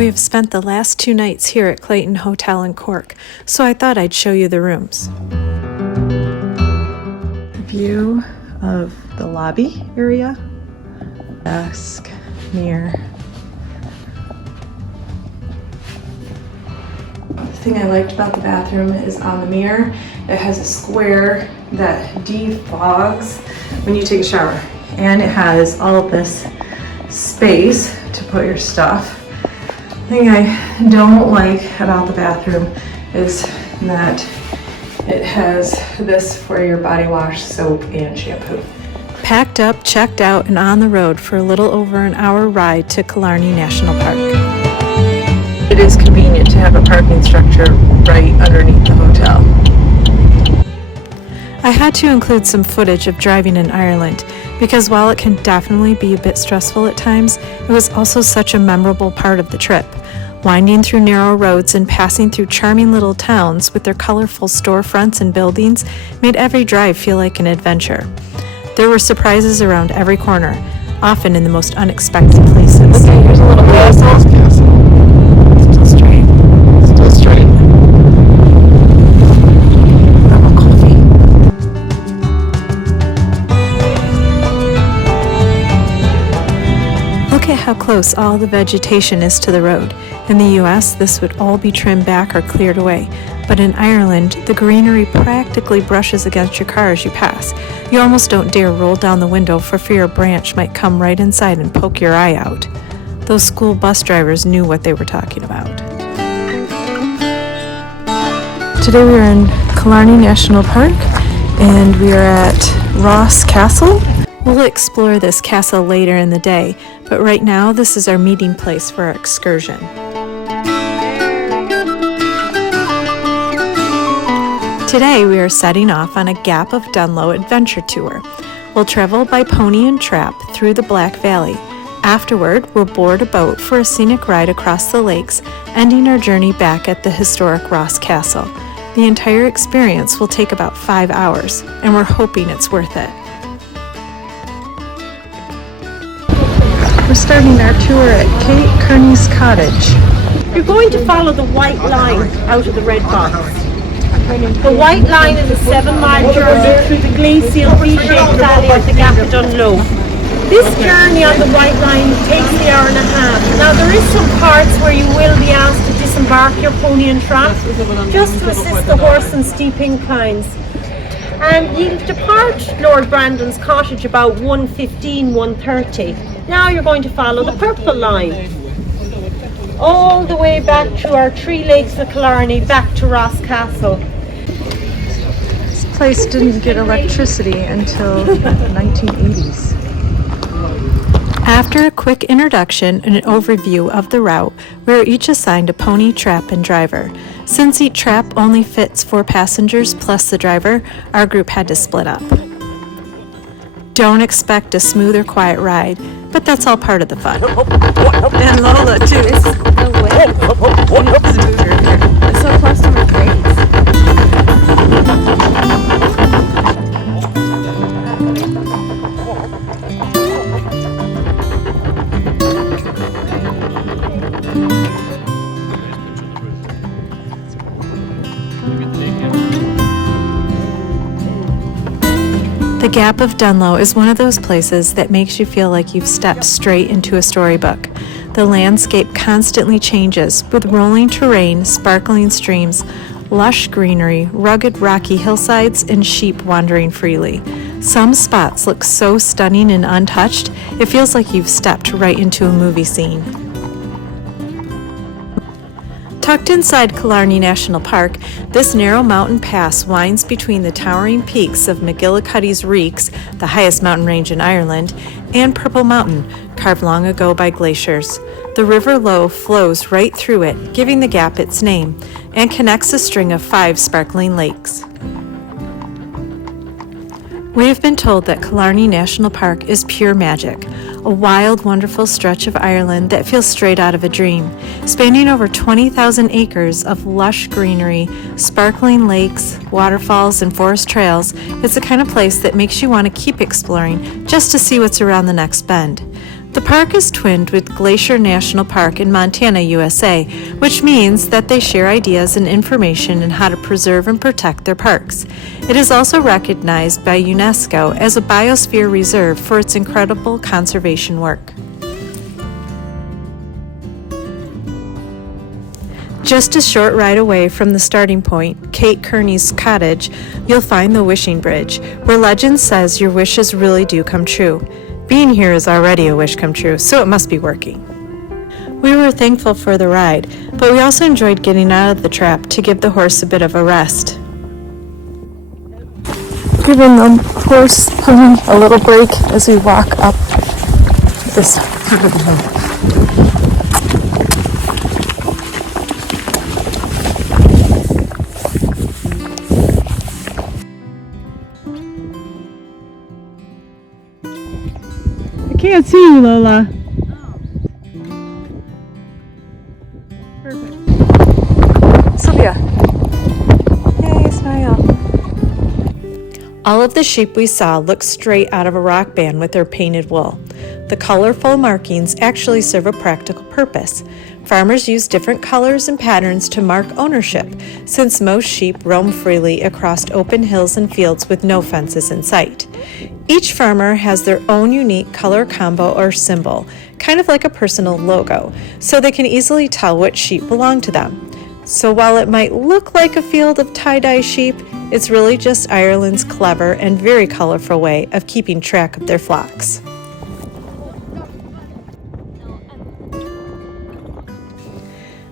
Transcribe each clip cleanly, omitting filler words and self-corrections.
We have spent the last 2 nights here at Clayton Hotel in Cork, so I thought I'd show you the rooms. View of the lobby area. Desk, mirror. The thing I liked about the bathroom is on the mirror, it has a square that defogs when you take a shower. And it has all of this space to put your stuff. The thing I don't like about the bathroom is that it has this for your body wash, soap, and shampoo. Packed up, checked out, and on the road for a little over an hour ride to Killarney National Park. It is convenient to have a parking structure right underneath the hotel. I had to include some footage of driving in Ireland because while it can definitely be a bit stressful at times, it was also such a memorable part of the trip. Winding through narrow roads and passing through charming little towns with their colorful storefronts and buildings made every drive feel like an adventure. There were surprises around every corner, often in the most unexpected places. Okay, here's a little castle. Still straight. Still straight. Double coffee. Look at how close all the vegetation is to the road. In the US, this would all be trimmed back or cleared away. But in Ireland, the greenery practically brushes against your car as you pass. You almost don't dare roll down the window for fear a branch might come right inside and poke your eye out. Those school bus drivers knew what they were talking about. Today we are in Killarney National Park and we are at Ross Castle. We'll explore this castle later in the day, but right now this is our meeting place for our excursion. Today we are setting off on a Gap of Dunloe adventure tour. We'll travel by pony and trap through the Black Valley. Afterward, we'll board a boat for a scenic ride across the lakes, ending our journey back at the historic Ross Castle. The entire experience will take about 5 hours, and we're hoping it's worth it. We're starting our tour at Kearney's Cottage. You're going to follow the white line out of the red box. The white line is a 7-mile journey through the glacial V-shaped valley of the Gap of Dunloe. This journey on the white line takes the hour and a half. Now there is some parts where you will be asked to disembark your pony and trap just to assist the horse in steep inclines. You'll depart Lord Brandon's cottage about 1:15, 1:30. Now you're going to follow the purple line all the way back through our 3 lakes of Killarney back to Ross Castle. This place didn't get electricity until the 1980s. After a quick introduction and an overview of the route, we are each assigned a pony, trap, and driver. Since each trap only fits 4 passengers plus the driver, our group had to split up. Don't expect a smooth or quiet ride, but that's all part of the fun. And Lola too. No way. It's so close to my face. The Gap of Dunloe is one of those places that makes you feel like you've stepped straight into a storybook. The landscape constantly changes, with rolling terrain, sparkling streams, lush greenery, rugged rocky hillsides, and sheep wandering freely. Some spots look so stunning and untouched, it feels like you've stepped right into a movie scene. Tucked inside Killarney National Park, this narrow mountain pass winds between the towering peaks of McGillicuddy's Reeks, the highest mountain range in Ireland, and Purple Mountain, carved long ago by glaciers. The River Lowe flows right through it, giving the gap its name, and connects a string of 5 sparkling lakes. We have been told that Killarney National Park is pure magic, a wild, wonderful stretch of Ireland that feels straight out of a dream. Spanning over 20,000 acres of lush greenery, sparkling lakes, waterfalls, and forest trails, it's the kind of place that makes you want to keep exploring just to see what's around the next bend. The park is twinned with Glacier National Park in Montana, USA, which means that they share ideas and information on how to preserve and protect their parks. It is also recognized by UNESCO as a biosphere reserve for its incredible conservation work. Just a short ride away from the starting point, Kearney's Cottage, you'll find the Wishing Bridge, where legend says your wishes really do come true. Being here is already a wish come true, so it must be working. We were thankful for the ride, but we also enjoyed getting out of the trap to give the horse a bit of a rest. Giving the horse pony a little break as we walk up this part of the hill. Can't see you, Lola. Perfect. Sylvia. Yay, smile. All of the sheep we saw looked straight out of a rock band with their painted wool. The colorful markings actually serve a practical purpose. Farmers use different colors and patterns to mark ownership, since most sheep roam freely across open hills and fields with no fences in sight. Each farmer has their own unique color combo or symbol, kind of like a personal logo, so they can easily tell which sheep belong to them. So while it might look like a field of tie-dye sheep, it's really just Ireland's clever and very colorful way of keeping track of their flocks.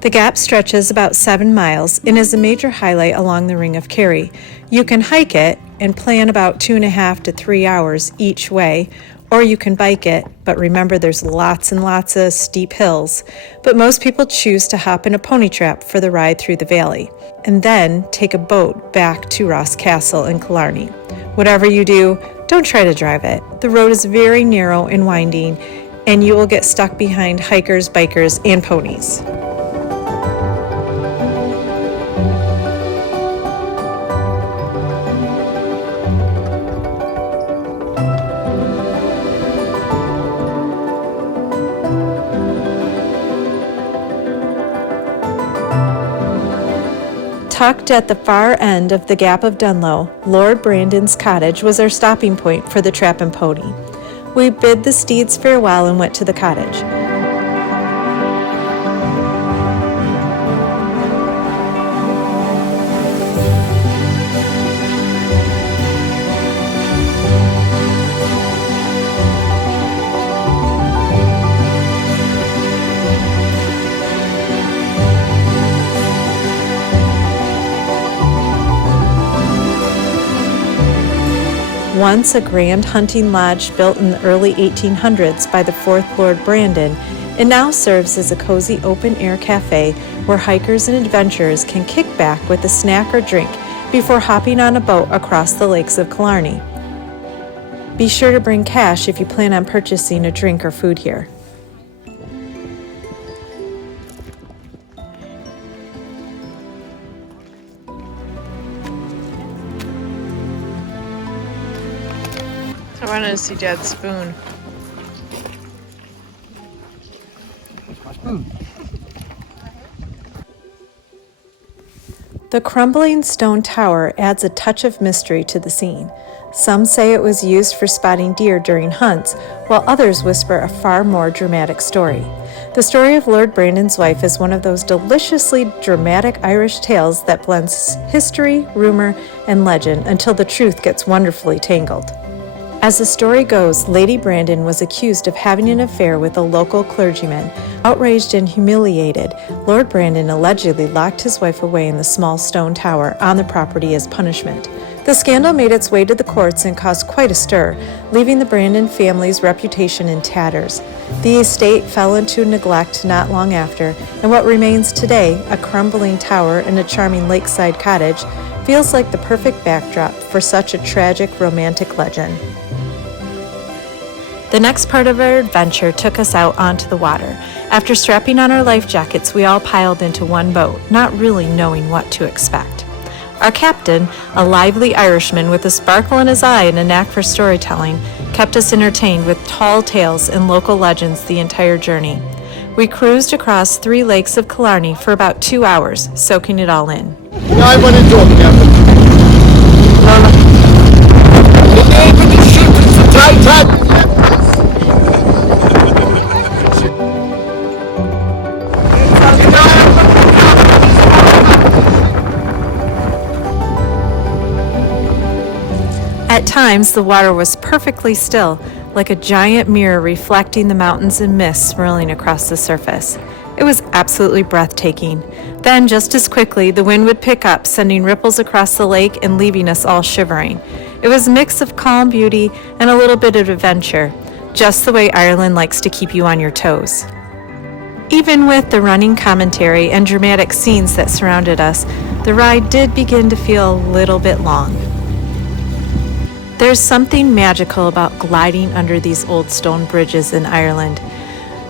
The Gap stretches about 7 miles and is a major highlight along the Ring of Kerry. You can hike it and plan about 2.5 to 3 hours each way, or you can bike it, but remember there's lots and lots of steep hills. But most people choose to hop in a pony trap for the ride through the valley, and then take a boat back to Ross Castle in Killarney. Whatever you do, don't try to drive it. The road is very narrow and winding, and you will get stuck behind hikers, bikers, and ponies. Tucked at the far end of the Gap of Dunloe, Lord Brandon's cottage was our stopping point for the trap and pony. We bid the steeds farewell and went to the cottage. Once a grand hunting lodge built in the early 1800s by the 4th Lord Brandon, it now serves as a cozy open-air cafe where hikers and adventurers can kick back with a snack or drink before hopping on a boat across the lakes of Killarney. Be sure to bring cash if you plan on purchasing a drink or food here. I wanted to see Dad's spoon. The crumbling stone tower adds a touch of mystery to the scene. Some say it was used for spotting deer during hunts, while others whisper a far more dramatic story. The story of Lord Brandon's wife is one of those deliciously dramatic Irish tales that blends history, rumor, and legend until the truth gets wonderfully tangled. As the story goes, Lady Brandon was accused of having an affair with a local clergyman. Outraged and humiliated, Lord Brandon allegedly locked his wife away in the small stone tower on the property as punishment. The scandal made its way to the courts and caused quite a stir, leaving the Brandon family's reputation in tatters. The estate fell into neglect not long after, and what remains today, a crumbling tower and a charming lakeside cottage, feels like the perfect backdrop for such a tragic romantic legend. The next part of our adventure took us out onto the water. After strapping on our life jackets, we all piled into one boat, not really knowing what to expect. Our captain, a lively Irishman with a sparkle in his eye and a knack for storytelling, kept us entertained with tall tales and local legends the entire journey. We cruised across 3 lakes of Killarney for about 2 hours, soaking it all in. I went into it, Captain. The name of the ship is the Titan. At times, the water was perfectly still, like a giant mirror reflecting the mountains and mists swirling across the surface. It was absolutely breathtaking. Then, just as quickly, the wind would pick up, sending ripples across the lake and leaving us all shivering. It was a mix of calm beauty and a little bit of adventure, just the way Ireland likes to keep you on your toes. Even with the running commentary and dramatic scenes that surrounded us, the ride did begin to feel a little bit long. There's something magical about gliding under these old stone bridges in Ireland.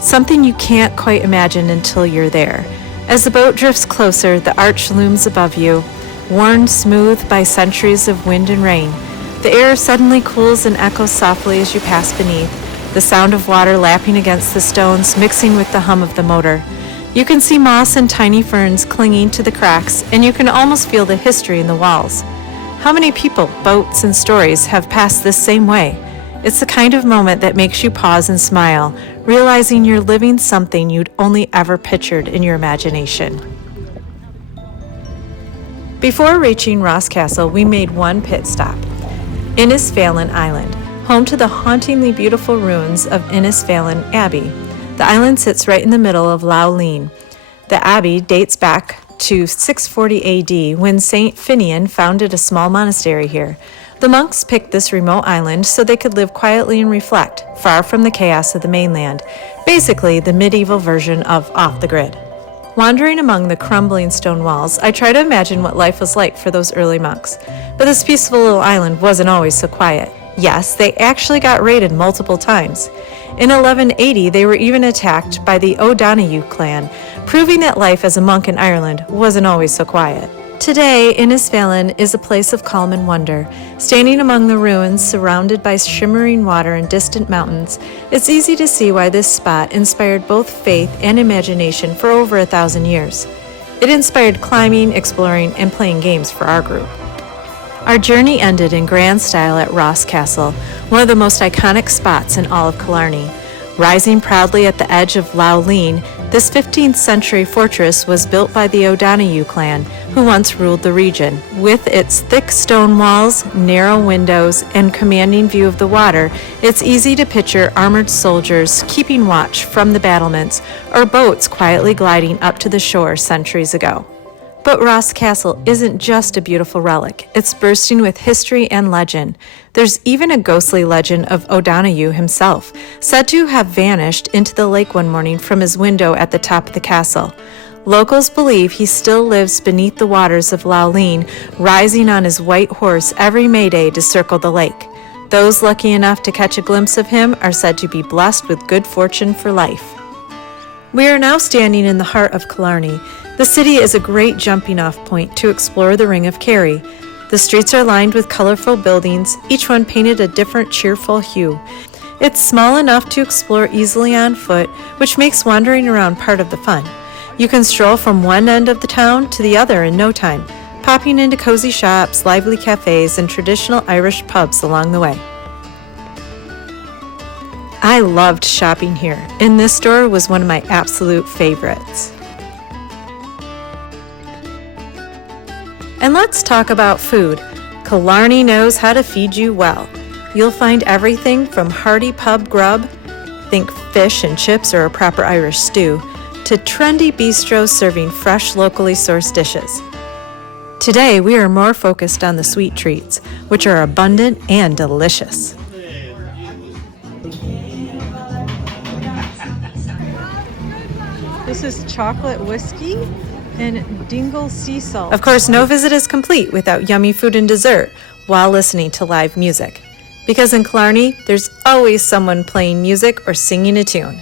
Something you can't quite imagine until you're there. As the boat drifts closer, the arch looms above you, worn smooth by centuries of wind and rain. The air suddenly cools and echoes softly as you pass beneath, the sound of water lapping against the stones mixing with the hum of the motor. You can see moss and tiny ferns clinging to the cracks, and you can almost feel the history in the walls. How many people, boats, and stories have passed this same way? It's the kind of moment that makes you pause and smile, realizing you're living something you'd only ever pictured in your imagination. Before reaching Ross Castle, we made one pit stop. Innisfallen Island, home to the hauntingly beautiful ruins of Innisfallen Abbey. The island sits right in the middle of Lough Lean. The abbey dates back to 640 AD when St. Finian founded a small monastery here. The monks picked this remote island so they could live quietly and reflect, far from the chaos of the mainland, basically the medieval version of off the grid. Wandering among the crumbling stone walls, I try to imagine what life was like for those early monks. But this peaceful little island wasn't always so quiet. Yes, they actually got raided multiple times. In 1180, they were even attacked by the O'Donoghue clan, proving that life as a monk in Ireland wasn't always so quiet. Today, Innisfallen is a place of calm and wonder. Standing among the ruins, surrounded by shimmering water and distant mountains, it's easy to see why this spot inspired both faith and imagination for over 1,000 years. It inspired climbing, exploring, and playing games for our group. Our journey ended in grand style at Ross Castle, one of the most iconic spots in all of Killarney. Rising proudly at the edge of Lough Lean, this 15th century fortress was built by the O'Donoghue clan, who once ruled the region. With its thick stone walls, narrow windows, and commanding view of the water, it's easy to picture armored soldiers keeping watch from the battlements or boats quietly gliding up to the shore centuries ago. But Ross Castle isn't just a beautiful relic. It's bursting with history and legend. There's even a ghostly legend of O'Donoghue himself, said to have vanished into the lake one morning from his window at the top of the castle. Locals believe he still lives beneath the waters of Lough Lean, rising on his white horse every May Day to circle the lake. Those lucky enough to catch a glimpse of him are said to be blessed with good fortune for life. We are now standing in the heart of Killarney. The city is a great jumping-off point to explore the Ring of Kerry. The streets are lined with colorful buildings, each one painted a different cheerful hue. It's small enough to explore easily on foot, which makes wandering around part of the fun. You can stroll from one end of the town to the other in no time, popping into cozy shops, lively cafes, and traditional Irish pubs along the way. I loved shopping here, and this store was one of my absolute favorites. And let's talk about food. Killarney knows how to feed you well. You'll find everything from hearty pub grub, think fish and chips or a proper Irish stew, to trendy bistros serving fresh, locally sourced dishes. Today, we are more focused on the sweet treats, which are abundant and delicious. This is chocolate whiskey and dingle sea salt. Of course, no visit is complete without yummy food and dessert while listening to live music. Because in Killarney, there's always someone playing music or singing a tune.